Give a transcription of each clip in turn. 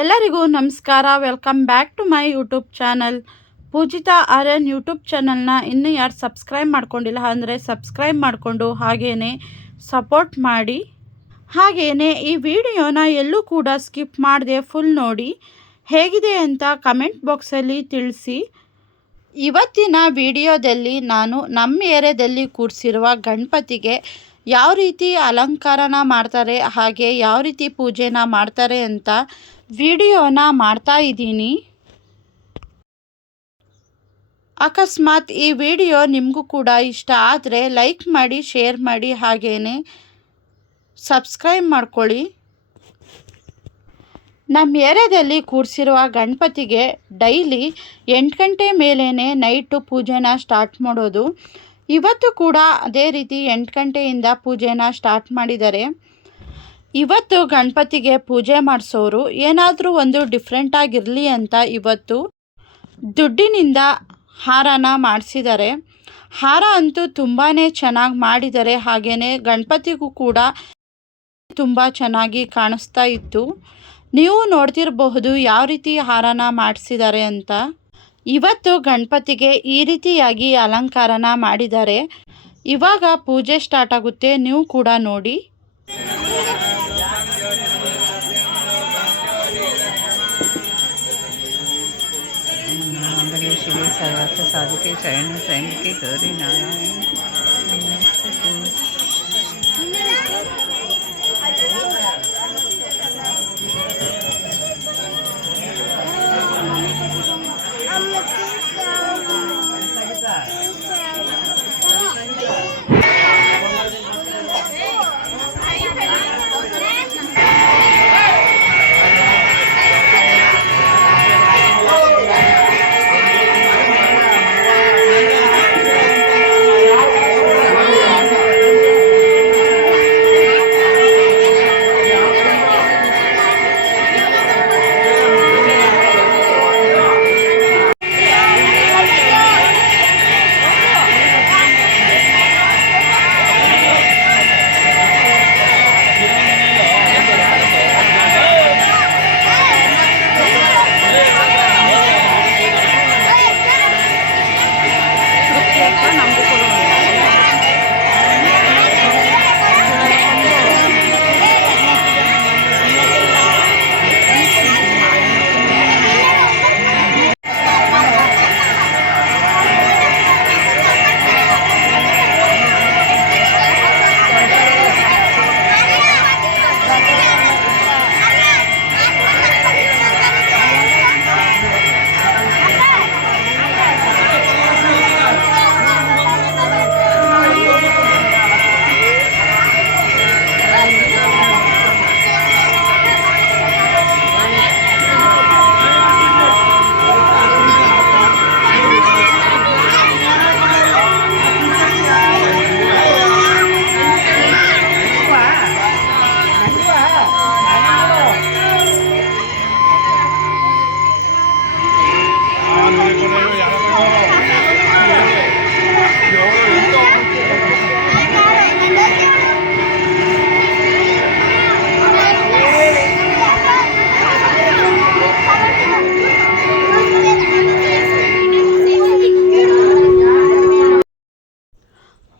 ಎಲ್ಲರಿಗೂ ನಮಸ್ಕಾರ. Welcome back to my YouTube channel Poojitha Aryan YouTube ಚಾನಲ್ನ ಇನ್ನೂ ಯಾರು ಸಬ್ಸ್ಕ್ರೈಬ್ ಮಾಡ್ಕೊಂಡಿಲ್ಲ ಅಂದರೆ ಸಬ್ಸ್ಕ್ರೈಬ್ ಮಾಡಿಕೊಂಡು ಹಾಗೇ ಸಪೋರ್ಟ್ ಮಾಡಿ. ಹಾಗೆಯೇ ಈ ವಿಡಿಯೋನ ಎಲ್ಲೂ ಕೂಡ ಸ್ಕಿಪ್ ಮಾಡದೆ ಫುಲ್ ನೋಡಿ, ಹೇಗಿದೆ ಅಂತ ಕಮೆಂಟ್ ಬಾಕ್ಸಲ್ಲಿ ತಿಳಿಸಿ. ಇವತ್ತಿನ ವಿಡಿಯೋದಲ್ಲಿ ನಾನು ನಮ್ಮ ಏರಿಯಾದಲ್ಲಿ ಕೂರಿಸಿರುವ ಗಣಪತಿಗೆ ಯಾವ ರೀತಿ ಅಲಂಕಾರನ ಮಾಡ್ತಾರೆ, ಹಾಗೆ ಯಾವ ರೀತಿ ಪೂಜೆನ ಮಾಡ್ತಾರೆ ಅಂತ ವಿಡಿಯೋನ ಮಾಡ್ತಾ ಇದ್ದೀನಿ. ಅಕಸ್ಮಾತ್ ಈ ವಿಡಿಯೋ ನಿಮಗೂ ಕೂಡ ಇಷ್ಟ ಆದರೆ ಲೈಕ್ ಮಾಡಿ, ಶೇರ್ ಮಾಡಿ, ಹಾಗೆಯೇ ಸಬ್ಸ್ಕ್ರೈಬ್ ಮಾಡ್ಕೊಳ್ಳಿ. ನಮ್ಮ ಏರಿಯಾದಲ್ಲಿ ಕೂರಿಸಿರುವ ಗಣಪತಿಗೆ ಡೈಲಿ 8 ಗಂಟೆ ಮೇಲೇ ನೈಟು ಪೂಜೆನ ಸ್ಟಾರ್ಟ್ ಮಾಡೋದು. ಇವತ್ತು ಕೂಡ ಅದೇ ರೀತಿ 8 ಗಂಟೆಯಿಂದ ಪೂಜೆನ ಸ್ಟಾರ್ಟ್ ಮಾಡಿದ್ದಾರೆ. ಇವತ್ತು ಗಣಪತಿಗೆ ಪೂಜೆ ಮಾಡಿಸೋರು ಏನಾದರೂ ಒಂದು ಡಿಫ್ರೆಂಟಾಗಿರಲಿ ಅಂತ ಇವತ್ತು ದುಡ್ಡಿನಿಂದ ಹಾರನ ಮಾಡಿಸಿದ್ದಾರೆ. ಹಾರ ಅಂತೂ ತುಂಬಾ ಚೆನ್ನಾಗಿ ಮಾಡಿದ್ದಾರೆ. ಹಾಗೆಯೇ ಗಣಪತಿಗೂ ಕೂಡ ತುಂಬ ಚೆನ್ನಾಗಿ ಕಾಣಿಸ್ತಾ ಇತ್ತು. ನೀವು ನೋಡ್ತಿರಬಹುದು ಯಾವ ರೀತಿ ಹಾರನ ಮಾಡಿಸಿದ್ದಾರೆ ಅಂತ. ಇವತ್ತು ಗಣಪತಿಗೆ ಈ ರೀತಿಯಾಗಿ ಅಲಂಕಾರನ ಮಾಡಿದ್ದಾರೆ. ಇವಾಗ ಪೂಜೆ ಸ್ಟಾರ್ಟ್ ಆಗುತ್ತೆ, ನೀವು ಕೂಡ ನೋಡಿ. शिवे सर्वार्थ साधके चरण सैनिके गौरी नारायण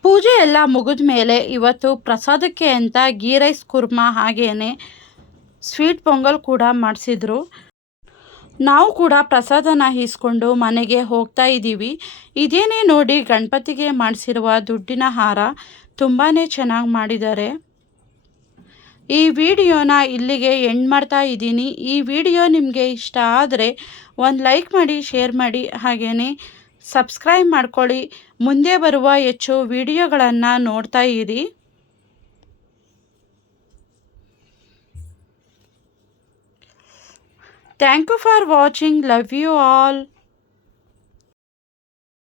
ಪೂಜೆ ಎಲ್ಲ ಮುಗಿದ ಮೇಲೆ ಇವತ್ತು ಪ್ರಸಾದಕ್ಕೆ ಅಂತ ಗೀ ರೈಸ್ ಕುರ್ಮಾ ಹಾಗೆಯೇ ಸ್ವೀಟ್ ಪೊಂಗಲ್ ಕೂಡ ಮಾಡಿಸಿದ್ರು. ನಾವು ಕೂಡ ಪ್ರಸಾದನ ಈಸ್ಕೊಂಡು ಮನೆಗೆ ಹೋಗ್ತಾ ಇದ್ದೀವಿ. ಇದೇನೇ ನೋಡಿ ಗಣಪತಿಗೆ ಮಾಡಿಸಿರುವ ದುಡ್ಡಿನ ಹಾರ ತುಂಬಾ ಚೆನ್ನಾಗಿ ಮಾಡಿದ್ದಾರೆ. ಈ ವಿಡಿಯೋನ ಇಲ್ಲಿಗೆ ಎಂಡ್ ಮಾಡ್ತಾ ಇದ್ದೀನಿ. ಈ ವಿಡಿಯೋ ನಿಮಗೆ ಇಷ್ಟ ಆದರೆ ಒಂದು ಲೈಕ್ ಮಾಡಿ, ಶೇರ್ ಮಾಡಿ, ಹಾಗೆಯೇ ಸಬ್ಸ್ಕ್ರೈಬ್ ಮಾಡ್ಕೊಳ್ಳಿ. ಮುಂದೆ ಬರುವ ಹೆಚ್ಚು ವಿಡಿಯೋಗಳನ್ನು ನೋಡ್ತಾ ಇರಿ. Thank you for watching. Love you all.